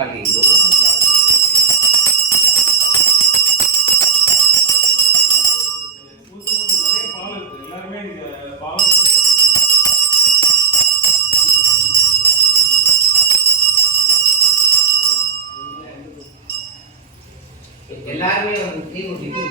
காளி ஓம் காளி. நிறைய பால் இருக்கு, எல்லாருமே பால் எல்லாருமே வந்து டீ குடிச்சிட்டு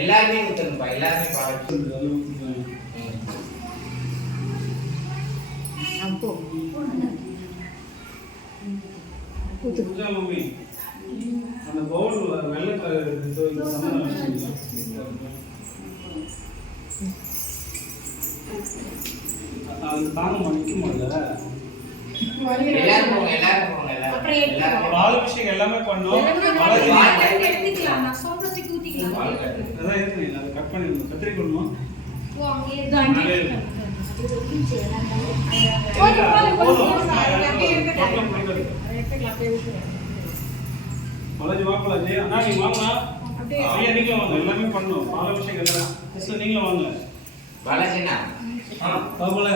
எல்லாருமே ஊத்தணும்ப்பா, எல்லாருமே பாருங்க. அந்த பவுல் வெள்ளை அது தாங்க நிற்கும்ல. பால் விஷயம் எல்லாமே பண்ணோம். அதான் இருக்கு, அதை கட் பண்ணி கத்திரிக்கணும். மலஜி வாங்கலாஜி அண்ணா, நீங்க வாங்கலாம். ஐயா நீங்களும் வாங்க, எல்லாமே பண்ணணும். பால் விஷயம் எல்லாம் நீங்களும் வாங்க. பாலாஜினா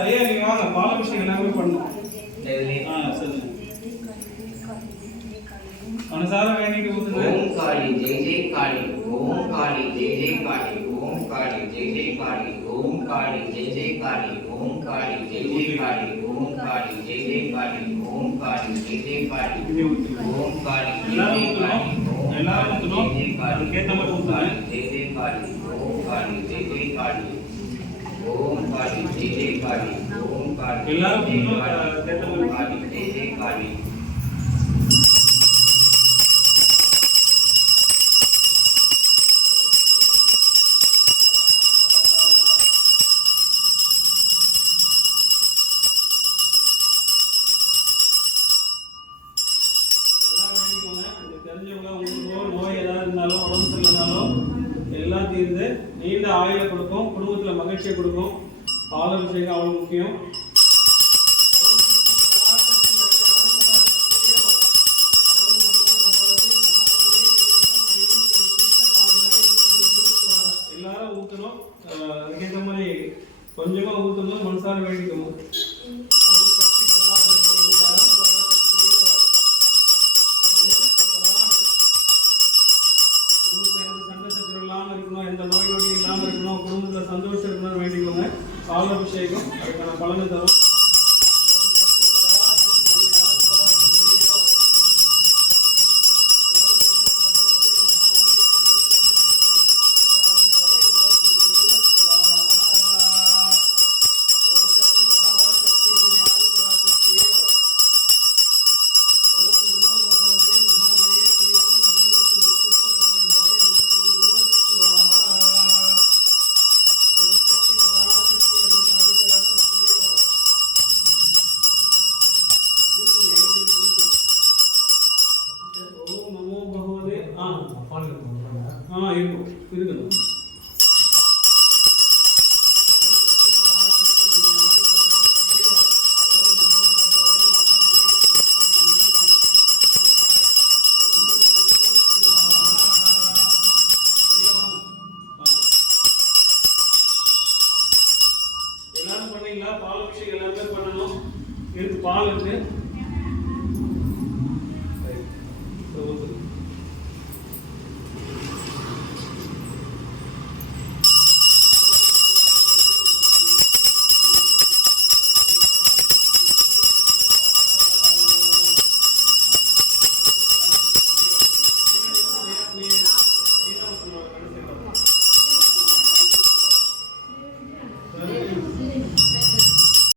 ஐயா நீங்க வாங்க, பால் விஷயம் எல்லாமே பண்ணணும். சரி மனசார வேண்டிட்டு ஊத்துங்க. ஓம் காளி ஜெய் ஜெய் காளி ஓம் காளி ஜெய் ஜெய் காளி ஓம் காளி ஜெய் ஜெய் காளி ஓம் காளி ஜெய் ஜெய் காளி ஓம் காளி ஜெய் ஜெய் காளி ஓம் காளி ஜெய் ஜெய் காளி ஓம் காளி ஜெய் ஜெய் காளி ஓம் காளி ஜெய் ஜெய் காளி எல்லாரும் ஊத்தணும். கேட்ட மாதிரி ஊத்துங்க. ஜெய் ஜெய் காளி ஓம் காளி ஜெய் ஜெய் காளி ஓம் காளி ஜெய் ஜெய் காளி ஓம் காளி எல்லாரும் கேட்ட மாதிரி காளி ஜெய் ஜெய் காளி. தெரிஞ்சவங்க உங்களுக்கு நோய் ஏதாவது இருந்தாலும் உடம்பு சரியில்லைனாலும் எல்லாம் தீர்ந்து நீண்ட ஆயுளை கொடுக்கும், குடும்பத்தில் மகிழ்ச்சியை கொடுக்கும். பால் விஷயம் அவ்வளோ முக்கியம். எல்லாரும் ஊற்றணும். அதுக்கேற்ற மாதிரி கொஞ்சமாக ஊற்றும் போது மனசார வேண்டிக்கணும். எந்த நோய் நொடி இல்லாமல் இருக்கணும், குடும்பத்தில் சந்தோஷம் இருக்கணும்னு வேண்டிக்கோங்க. பால் அபிஷேகம் அதுக்கான பலனை தரும். இருக்கணும். எல்லாரும் பண்ணீங்களா? பால் அபிஷேகம் எல்லாருமே பண்ணணும். இருக்கு, பால் இருக்கு.